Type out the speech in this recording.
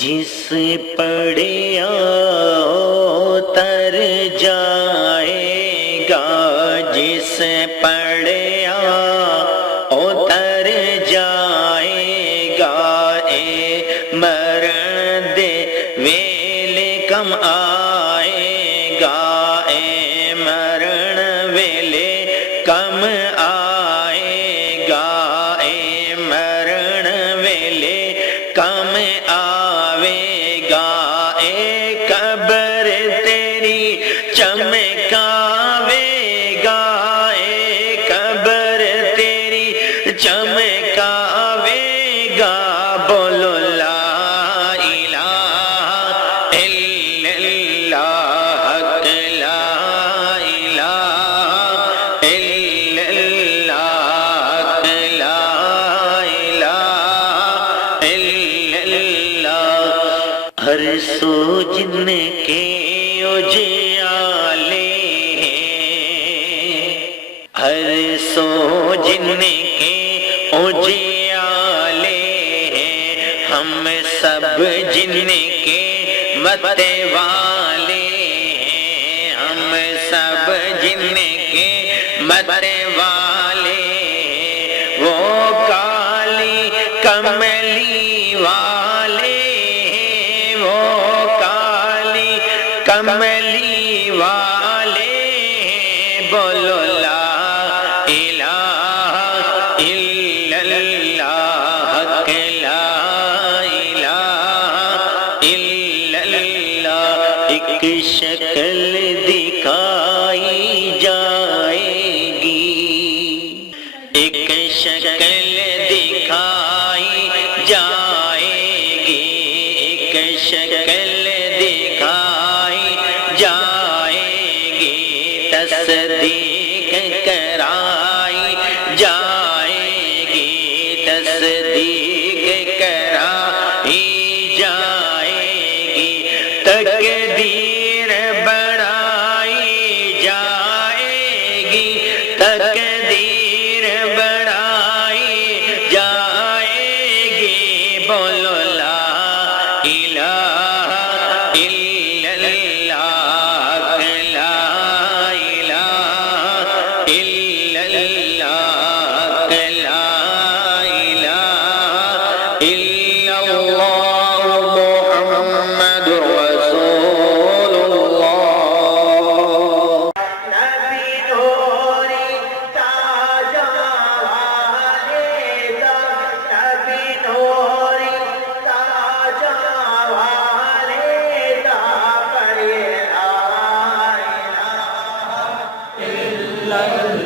جس پڑھیا تر جائے گا، جس پڑھیا اتر جائے گا، اے مرد ویل کم آئے گا، اے مرن ویلے کم آئے گا، اے مرن ویلے کم آوے گا، اے قبر تیری چمکاوے گا، اے قبر تیری چمکاوے گا، بولو لا الہ الا اللہ، حق لا الہ الا اللہ، حق لا الہ الا اللہ۔ ہر سو جن کے اجالے ہیں، ہر سو جن کے اجالے ہیں، ہم سب جن کے مت والے ہیں، ہم سب جن کے مت والے ہیں، وہ کالی کملی والے ہیں، وہ کالی کملی والے ہیں، بولو لا الہ الا اللہ، حق لا الہ الا اللہ۔ ایک شکل دکھائی جائے گی، ایک شکل دکھائی جائے گی، ایک شکل دکھائی جائے گی، تصدیق کرائی جائے گی، تصدیق کرائی جائے گی، تقدیر بڑھائی جائے گی، تقدیر بڑھائی جائے گی، بولو لا الہ الا اللہ، لا الہ الا اللہ، لا الہ الا اللہ، محمد رسول اللہ۔ نبی نوری تاجا والے دا، نبی نوری تاجا والے دا، پڑھیے لا الہ الا اللہ۔